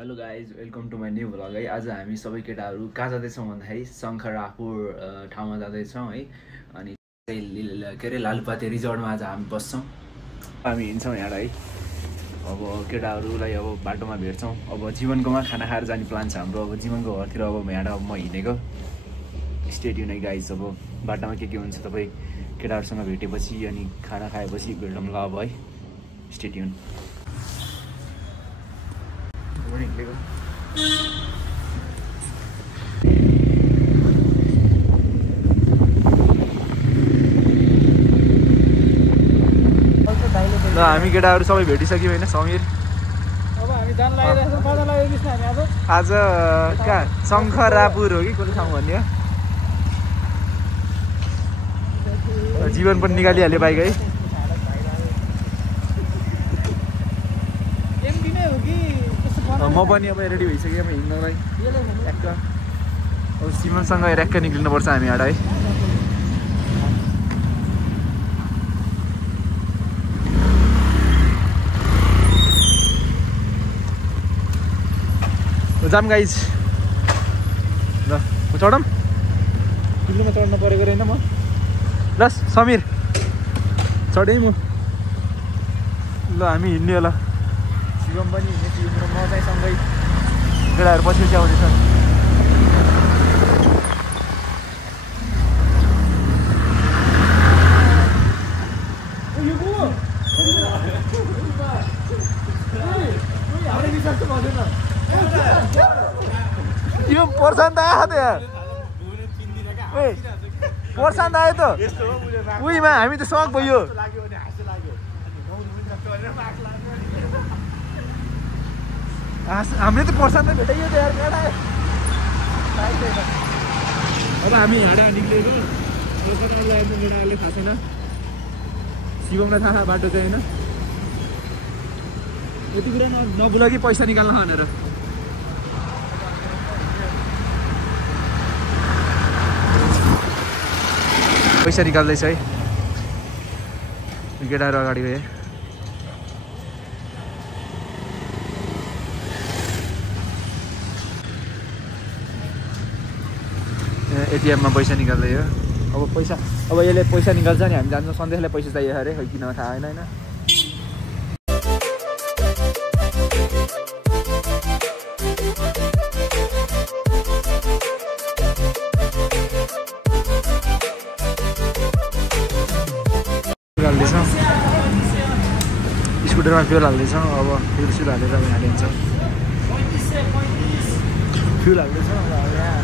Hello guys welcome to my new vlog है। आज हामी सबै केटाहरू कहाँ जाँदैछौँ भन्दाखेरि शङ्खरापुर ठाउँमा जाँदैछौँ है। अनि के अरे लालुपाते रिजोर्टमा आज हामी बस्छौँ, हामी हिँड्छौँ यहाँ है। अब केटाहरूलाई अब बाटोमा भेट्छौँ। अब जीवनकोमा खाना खाएर जाने प्लान छ हाम्रो। अब जीवनको घरतिर अब यहाँ म हिँडेको स्टे ट्युन है गाइज। अब बाटोमा के हुन्छ तपाईँ केटाहरूसँग भेटेपछि अनि खाना खाएपछि भेटौँ ल अब है। Stay tune. निक्लेको ल हामी केटाहरू सबै भेटिसक्यौँ होइन। समीर अब हामी जान लागिरहेछौँ। कता लागेको हामी आज कहाँ शङ्खरापुर हो कि कुनै ठाउँ भन्ने हो। जीवन पनि निकालिहाल्यो बाइक है। म पनि अब रेडी भइसकेँ हिँड्नलाई ट्याक्क। अब सिमनसँग ट्याक्क निक्लिनुपर्छ हामी यहाँ है। जाम गाइज ल चढौँ। किल्लोमा चढ्नु परेको रहेन म। ल समीर चढेँ म। ल हामी हिँड्ने होला। शिवम पनि हिँड्ने थियो म चाहिँ सँगै। केटाहरू पछि आउँदैछ। यो पर्सान त आयो त यार। पर्सान त आयो त उहीमा हामी त सक भयो। हामीले त पर्सान त भेटाइयो त यार। अब हामी हिँडा निक्लेको। कता लाग्यो केटाहरूले थाहा छैन। शिवमलाई थाहा बाटो चाहिँ होइन। यति कुरा नबुला कि पैसा निकाल्न भनेर। पैसा निकाल्दैछ है केटाहरू अगाडि गए। एटिएममा पैसा निकाल्दै हो। अब पैसा अब यसले पैसा निकाल्छ नि हामी जान्छौँ। सन्देशलाई पैसा चाहियो अरे खै किन थाहा होइन होइन। हाल्दैछौँ स्कुटरमा फ्युल हाल्दैछौँ। अब फ्युल हालेर हालिन्छ। फ्युल हाल्दैछौँ। अब यहाँ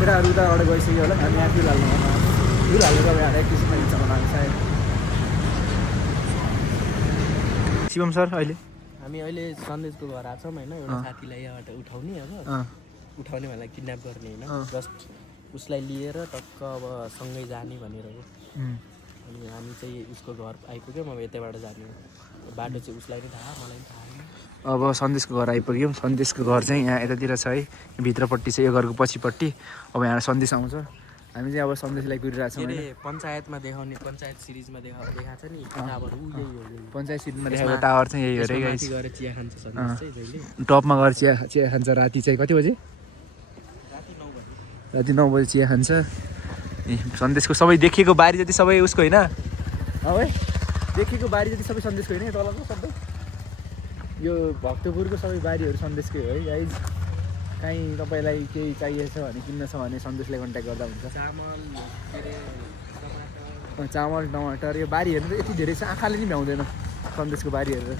केटाहरू उता अगाडि गइसक्यो होला। हामी यहाँ फ्युल हाल्नु फ्युल हालेर अब यहाँ एकैछिनमा हिँड्छ होला सायद। शिवम सर अहिले हामी अहिले सन्देशको घर आएको छौँ होइन। एउटा साथीलाई यहाँबाट उठाउने अब उठाउने भन्दा किडन्याप गर्ने होइन। जस्ट उसलाई लिएर टक्क अब सँगै जाने भनेर हो। अनि हामी चाहिँ उसको घर आइपुग्यौँ। अब यतैबाट जाने बाटो चाहिँ उसलाई पनि थाहा मलाई पनि थाहा होइन। अब सन्देशको घर आइपुग्यौँ। सन्देशको घर चाहिँ यहाँ यतातिर छ है। भित्रपट्टि चाहिँ यो घरको पछिपट्टि। अब यहाँ सन्देश आउँछ। हामी चाहिँ अब सन्देशलाई कुरिरहेको छौँ। पञ्चायतमा देखाउने पञ्चायत सिरिजमा देखाएको छ नि टावर। पञ्चायत सिरिजमा देखाएको टावर चाहिँ यही हो रे गाइस। गएर चिया खान्छ सन्देश चाहिँ जहिले टपमा गएर चिया खान्छ। राति चाहिँ कति बजे? राति 9 बजे चिया खान्छ। सन्देशको सबै देखिएको बारी जति सबै उसको होइन। है देखिएको बारी जति सबै सन्देशको होइन। तलको सबै यो भक्तपुरको सबै बारीहरू सन्देशकै हो है गाइज। काहीँ तपाईँलाई केही चाहिएछ भने किन्न छ भने सन्देशलाई कन्ट्याक्ट गर्दा हुन्छ। चामल टमाटर यो बारीहरू त यति धेरै छ आँखाले नि भ्याउँदैन। सन्देशको बारीहरू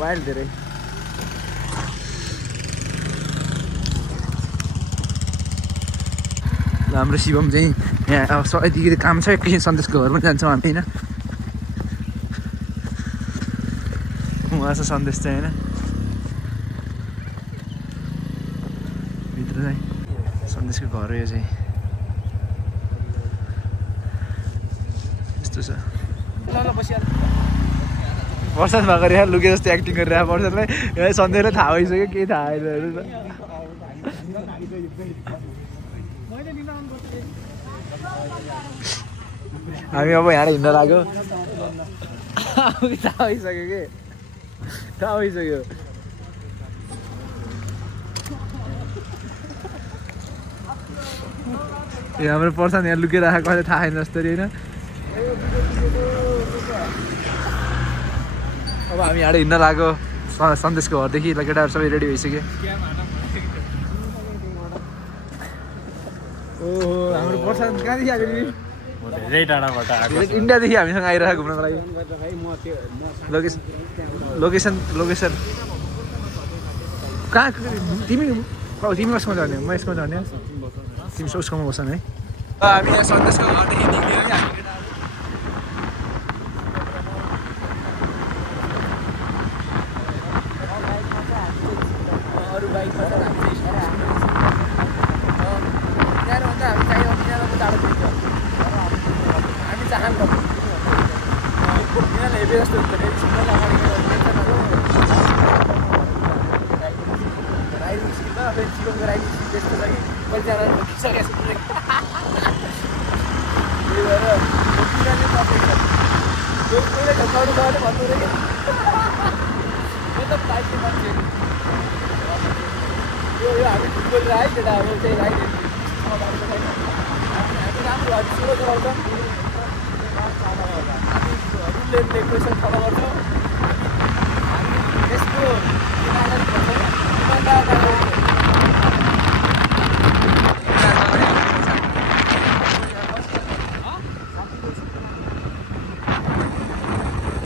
वाइल्ड धेरै। हाम्रो शिवम चाहिँ यहाँ अब यतिखेर काम छ। एकैछिन सन्देशको घर पनि जान्छौँ हामी होइन। उहाँ छ सन्देश चाहिँ होइन। भित्र चाहिँ सन्देशको घर हो यो चाहिँ। यस्तो छ। वर्षाद भएको यहाँ लुके जस्तो एक्टिङ गरिरहेको वर्षादलाई सन्देशलाई थाहा भइसक्यो केही थाहा होइन। हामी अब यहाँ हिँड्न लाग्यो। थाहा भइसक्यो कि थाहा भइसक्यो। ए हाम्रो पर्सन यहाँ लुकेर आएको कहिले थाहा छैन जस्तो होइन। अब हामी यहाँ हिँड्न लाग्यो सन्देशको घरदेखि। ल केटाहरू सबै रेडी भइसक्यो। ओहो हाम्रो पर्सन कहाँदेखि आएको नि? धेरै टाढाबाट आएको। इन्डियादेखि हामीसँग आइरहेको घुम्नको लागि। लोकेसन कहाँ तिमी उसमा जाने म यसमा जाने तिमी उसकोमा बस्छन् है। हामी यहाँ सन्देशको घरदेखि निक्ल्यौँ है हामी। अरू बाइकमा त त्यहाँभन्दा हामी चाहियो टाढो पुग्छ। हामी चाहन्छ यिनीहरूले हेबे जस्तो हुन्छ राइडिङ स्किलमा फेरि चिकनको राइडिङ स्किल त्यस्तो छ कि कतिजना ठिकिसकेको छ पुरै। त्यही भएर बिरानै पर्दैन पुरै ढल्काउनु गयो भन्नु रे त बाइकले मान्छे यो हामी फुटबल है केटाहरू त्यही राइड हामी राम्रो हामी सुरु गराउँछौँ। रुल एन्ड रेगुलेसन फलो गर्छौँ। हामी यसको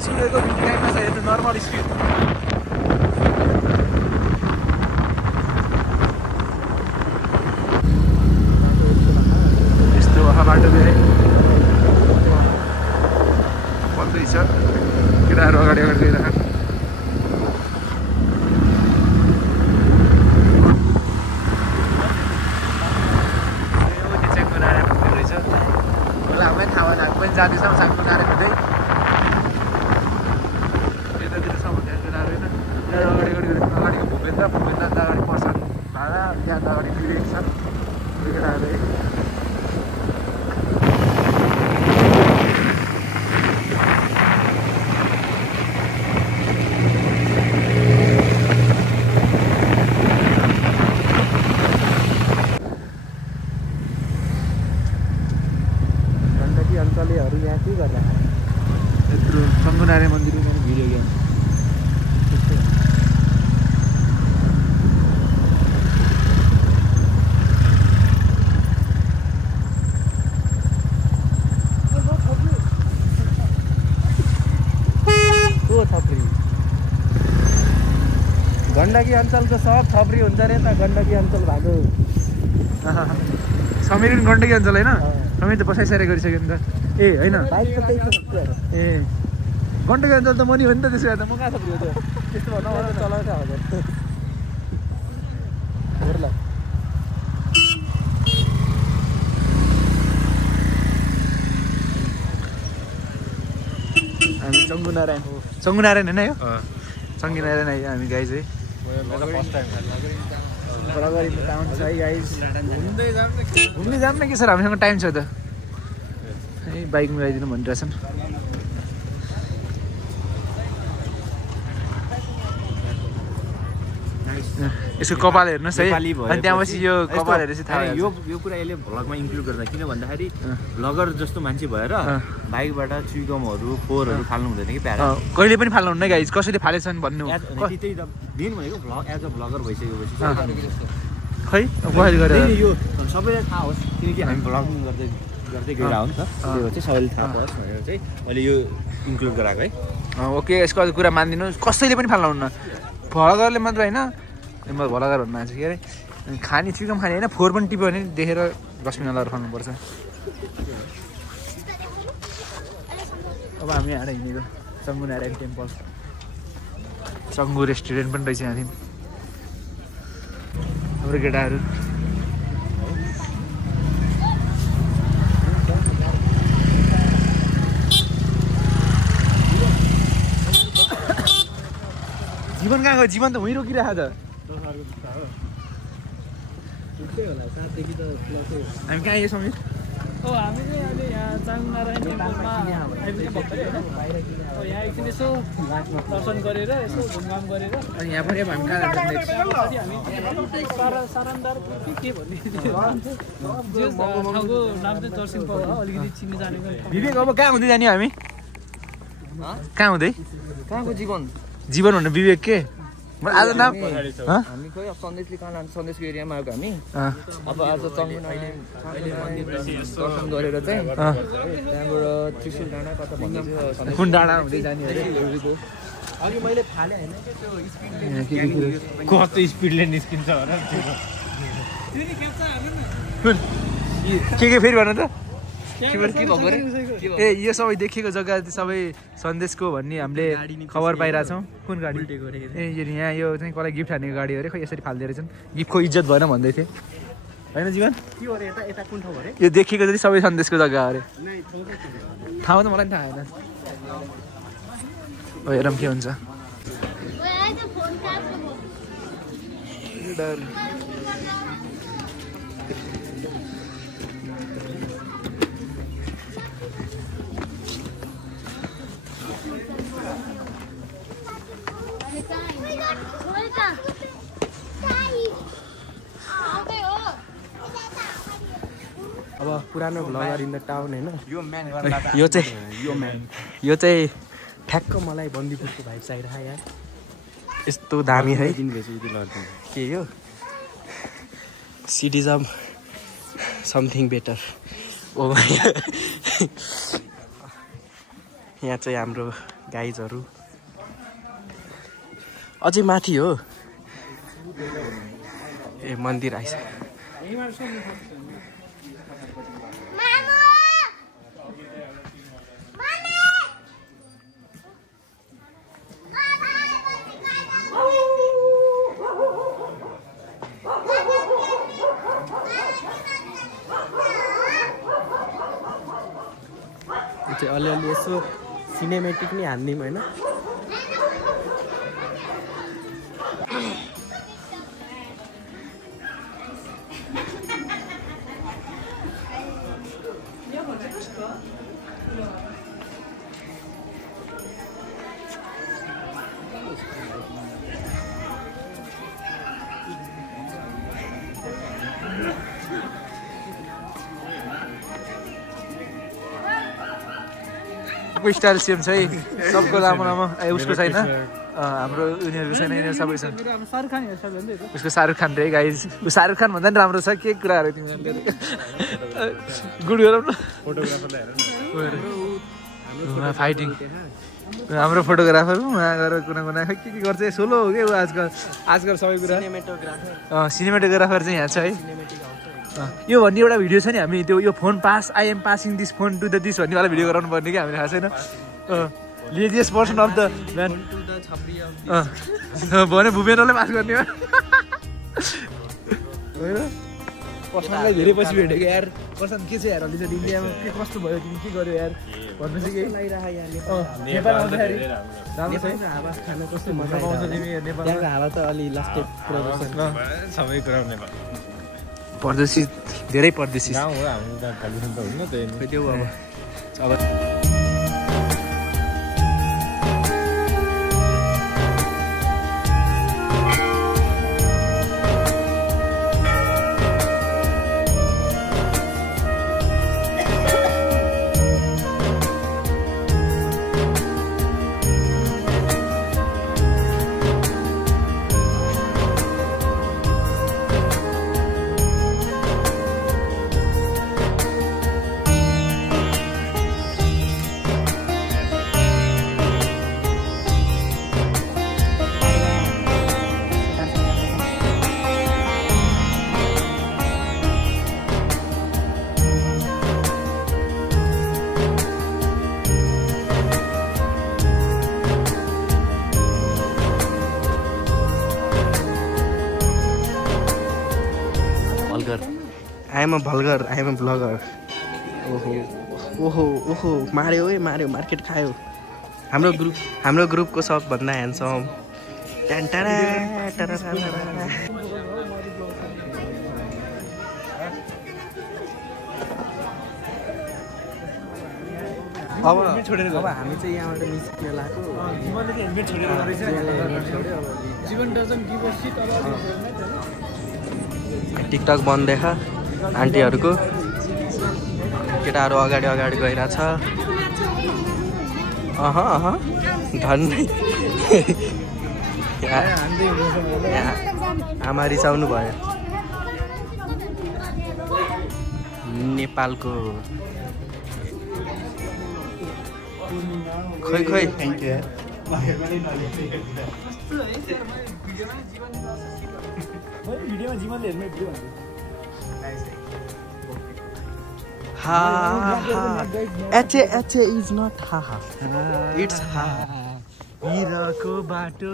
सुनेको टाइममा छ हेर्नु नर्मल स्पिड। यस्तो बाटो बन्दैछ। केटाहरू अगाडि गइरहेको। जाँदैछौँ साङ्गु नारे हुँदै यतातिरसम्म ध्यान दिएर होइन। अगाडिको भूपेन्द्र अगाडि पर्छ भाडा त्यहाँ त अगाडि बिरेक छ केटाहरू। अञ्चलेहरू यहाँ के गर्दा यत्रो शम्भुनारायण मन्दिर भिडियो गेम थप्री गण्डकी अञ्चलको सब थप्री हुन्छ अरे त। गण्डकी अञ्चल भएको समीर गण्डकी अञ्चल होइन? समीर त बसाइसकेर गरिसक्यो नि त। ए होइन ए गण्डकी अञ्चल त म नि हो नि त। त्यसो गर्दा म कहाँ थप्री हो त त्यस्तो भन्नु चलाउँछ हजुर। हामी सङ्गुनारायण होइन यो सङ्गीनारायण आयो हामी गाई चाहिँ। बराबरी टाउन छ है गाइस। घुम्दै जाऊँ न के सर हामीसँग टाइम छ त है। बाइक मिलाइदिनु भनिरहेछन्। यसको कपाल हेर्नुहोस् है। अनि त्यहाँपछि यो कपाल हेरेपछि थाहा यो कुरा यसले भ्लगमा इन्क्लुड गर्दा किन भन्दाखेरि भ्लगर जस्तो मान्छे भएर बाइकबाट चुइगमहरू फोरहरू फाल्नु हुँदैन कि प्यारा। कहिले पनि फाल्नु हुन्न गाइस। कसैले फालेछन् भन्नु त्यही त दिन भनेको भ्लग एज अ भ्लगर भइसकेपछि खै कसरी गरेर यो सबैलाई थाहा होस् किनकि हामी भ्लगिङ गर्दै गइरहेको हो नि त। त्यो चाहिँ सबैले थाहा पाओस् भनेर चाहिँ मैले यो इन्क्लुड गराएको है। ओके यसको अझ कुरा मानिदिनुहोस्। कसैले पनि फाल्नुहुन्न। भ्लगरले मात्र होइन म भ्लगर भन्नु मान्छे के अरे खाने चिकन खाने होइन फोहोर पनि टिप्यो भने देखेर डस्टबिन फाल्नुपर्छ। अब हामी यहाँ हिँडेको सङ्गुनारायण टेम्पल। सङ्गु रेस्टुरेन्ट पनि रहेछ यहाँदेखि। हाम्रो केटाहरू जीवन कहाँ गयो? जीवन त वहीँ रोकिरहेको त। हामी कहाँ आयो समीर? हामी चाहिँ अहिले यहाँ चाङनारायण टेम्पलमा आइपुग्नु भर्खरै होइन यहाँ एकछिन यसो दर्शन गरेर यसो घुमघाम गरेर अनि यहाँ पनि हामी कहाँ हामी सारान्दार के भन्ने ठाउँको नाम चाहिँ जर्सिङ पाउ अलिकति चिन्ने जानेको विवेक अब कहाँ हुँदै जाने हामी कहाँ हुँदै कहाँको जीवन भन्नु विवेक के आज नाम हामी खोइ अब सन्देशले कहाँ लान्छ सन्देशको एरियामा आएको हामी अब आज दर्शन गरेर चाहिँ त्यहाँबाट त्रिशुल डाँडा कता भन्दैछ कुन डाँडा हुँदै जाने अघि मैले फाले होइन त्यो कस्तो स्पिडले निस्किन्छ के फेरि भन त ए यो सबै देखिएको जग्गा सबै सन्देशको भन्ने हामीले खबर पाइरहेछौँ कुन गाडी ए यहाँ यो चाहिँ कसलाई गिफ्ट हानेको गाडी अरे खै यसरी फाल्दै रहेछन् गिफ्टको इज्जत भएन भन्दै थिएँ होइन जीवन यो देखिएको जति सबै सन्देशको जग्गा अरे ठाउँ त मलाई पनि थाहा होइन हेरौँ के हुन्छ अब पुरानो भ्लगर इन द टाउन होइन यो चाहिँ ठ्याक्क मलाई बन्दीपुरको भाइब्स आइरह यार यस्तो दामी है के यो सिटिजम समथिङ बेटर ओ यहाँ चाहिँ हाम्रो गाइजहरू अझै माथि हो ए मन्दिर आइस अलिअलि यसो सिनेमेटिक नै हान्दिउँ होइन स्टाइल सेम छ है सबको लामो लामो उसको छैन हाम्रो उनीहरूको छैन यिनीहरू सबै छ उसको शाहरुख खान रे गाइज शाहरुख खान भन्दा नि राम्रो छ के कुराहरू तिमीहरूले गुड गरौँ न फोटोग्राफरलाई फाइटिङ हाम्रो फोटोग्राफर उहाँ गएर कुना कुना के गर्छ सोलो हो क्या आजकल सबै कुरा सिनेमेटोग्राफर चाहिँ यहाँ छ है यो भन्ने एउटा भिडियो छ नि हामी त्यो यो phone pass I am passing this phone to the this भन्नेवाला भिडियो गराउनु पर्ने कि हामीले थाहा छैन laziest person of the man भने भुपेन्द्रलाई पास गर्ने होइन पर्सनलाई धेरै पछि भेटेको यार पर्सन के छ यार अलि चाहिँ इन्डियामा के कस्तो भयो तिमी के गर्यो यार भन्नु चाहिँ के नेपाल आउँदाखेरि राम्रो छ हावा खान कस्तो मजा पाउँछ तिमी नेपालको हावा त अलि लास्टेड सबै कुरा नेपाल परदेशी धेरै परदेशी गाउँ हो हाम्रो त खालिसन त हुन्न त्यही त्यो अब I am a vulgar, I am a blogger. ओहो मार्यो है मार्यो मार्केट खायो हाम्रो ग्रुपको सबभन्दा ह्यान्डसम अब हामी चाहिँ यहाँबाट निस्किन लाग्यो जीवनले चाहिँ हेलमेट छोडेर गरेछ जीवन doesn't give a shit about TikTok बन्द देखा आन्टीहरूको केटाहरू अगाडि अगाडि गइरहेछ धन्नै आमा रिसाउनु भयो नेपालको खोइ थ्याङ्क यू भिडियोमा जीवनले हेर्ने भिडियो एचे इज नट हा इट्स हा हिरको बाटो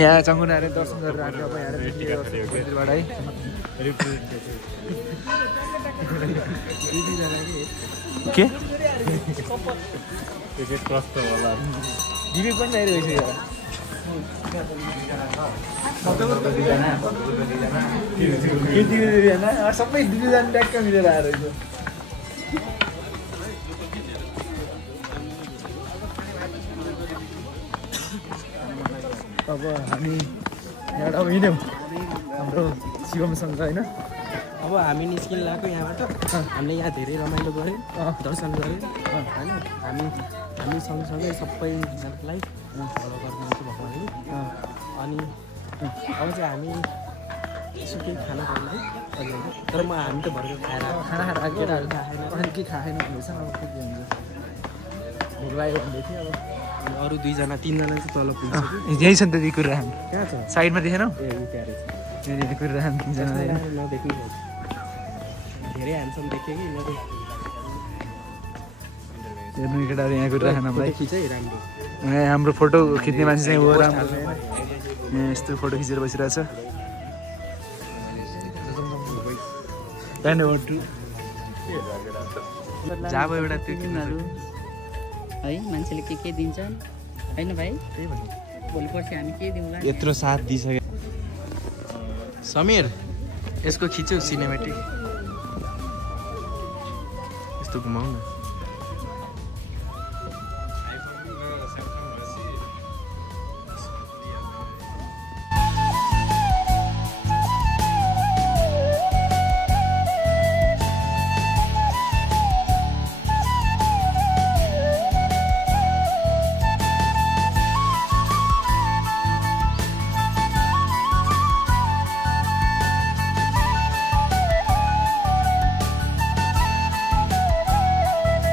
यहाँ चङ्गुनाले दर्शन गरेर आएको अब यहाँ मन्दिरबाट है के दिदी पनि बाहिर गइसक्यो सबै दिदीजना ट्याक्क मिलेर आएर अब हामी यहाँबाट अब हिँड्यौँ हाम्रो शिवमसँग होइन अब हामी निस्किन लाग्यो यहाँबाट हामीले यहाँ धेरै रमाइलो गऱ्यौँ दर्शन गऱ्यौँ होइन हामी सँगसँगै सबैजनालाई फलो गर्नुहुन्छ भगवान्ले अनि अब चाहिँ हामी यसो केही खाना पर्ला है तर हामी त भर्खर खाना खाएर केटाहरू अहिले के खाएन भन्दैछ अब के हुन्छ भोक लाग्यो भन्दै थियो अब अरू दुईजना तिनजना चाहिँ तल पुग्छ यही छ नि त ती कुरा कहाँ छ साइडमा देखेनौ ए त्यहाँ कुरा तिनजना नदेख्नु धेरै ह्यान्डसम देखेँ कि हेर्नु केटाहरू यहाँ गरिरहेको हामीलाई खिचै राम्रो हाम्रो फोटो खिच्ने मान्छे चाहिँ हो राम्रो यहाँ यस्तो फोटो खिचेर बसिरहेछ जाब एउटा त्यो किन्नु है मान्छेले के दिन्छन् होइन भाइ त्यही भन्नु भोलि पर्सि हामी के दिउँला यत्रो साथ दिइसक्यो समीर यसको खिच्यौ सिनेमेटिक यस्तो घुमाउ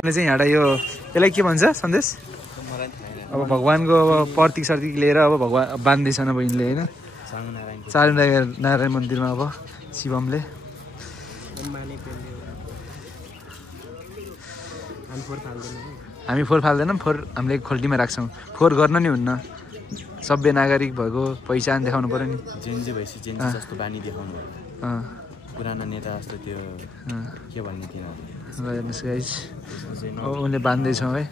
न चाहिँ यहाँ यो यसलाई के भन्छ सन्देश अब भगवान्को अब प्रतीक सर्तीक लिएर अब भगवान् बान्दैछन् अब यिनले होइन चारु नारायण मन्दिरमा अब शिवमले हामी फोहोर फाल्दैनौँ फोहोर हामीले खोल्टीमा राख्छौँ फोहोर गर्न नि हुन्न सभ्य नागरिक भएको पहिचान देखाउनु पर्यो नि जेन्जी भएपछि जेन्जी जस्तो बानी देखाउनु भयो पुरानो नेता जस्तो त्यो के भन्ने थिएन हेर्नुहोस् गाइस उनले बान्दैछौँ है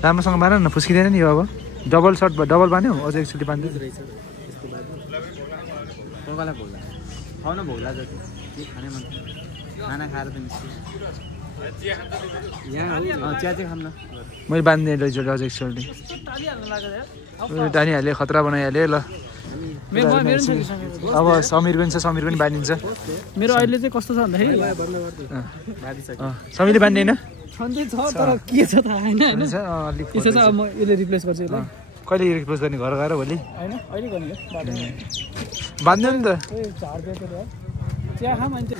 राम्रोसँग बाँध न फुस्किँदैन नि यो अब डबल सर्ट डबल बान्यो अझ एकचोटि बान्दै खाउन भोग्ला जति के खाने मन खाना खाएर त निस्क्यो चिया चाहिँ खाऊँ न मैले बाँधिदिएँ एकचोटि अझ एकचोटि टानिहालेँ खतरा बनाइहालेँ ल अब समीर पनि छ समीर पनि बाँधिन्छ मेरो अहिले चाहिँ कस्तो छ भन्दाखेरि समीरले बाँधिँदैन छँदै छ तर के छ थाहा छैन होइन त्यसो चाहिँ अब म यसले रिप्लेस गर्छु कहिले रिप्लेस गर्ने घर गएर भोलि होइन अहिले गर्ने बाँध्यो नि त झार्दिएको त चिया खा मान्छे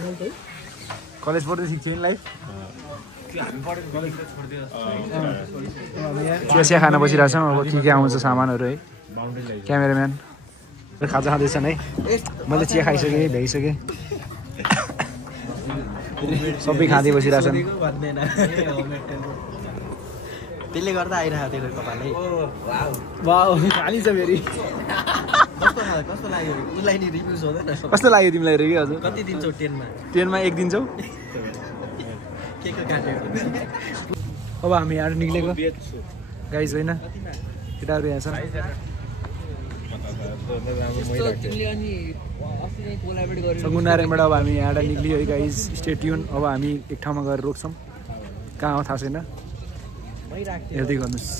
कलेज पढ्दै सिक्छु यिनलाई चिया खाना बसिरहेको छौँ अब के आउँछ सामानहरू है क्यामेराम्यान खाजा खाँदैछन् है मैले चिया खाइसकेँ भ्याइसकेँ सबै खाँदै बसिरहेछन् त्यसले गर्दा आइरहेको थियो कपालै खाली छ फेरि कस्तो लाग्यो उसलाई नि रिभ्यू सोध्दैन कस्तो लाग्यो तिमीलाई रे कि हजुर कति दिन्छौ 10मा 1 दिन्छौ के काट्यो अब हामी यहाँ निक्लेको गाइज होइन केटाहरू यहाँ छ सङ्गुनारायणबाट अब हामी यहाँबाट निक्लियो है गाइज स्टे ट्युन अब हामी एक ठाउँमा गएर रोक्छौँ कहाँ हो थाहा छैन हेर्दै गर्नुहोस्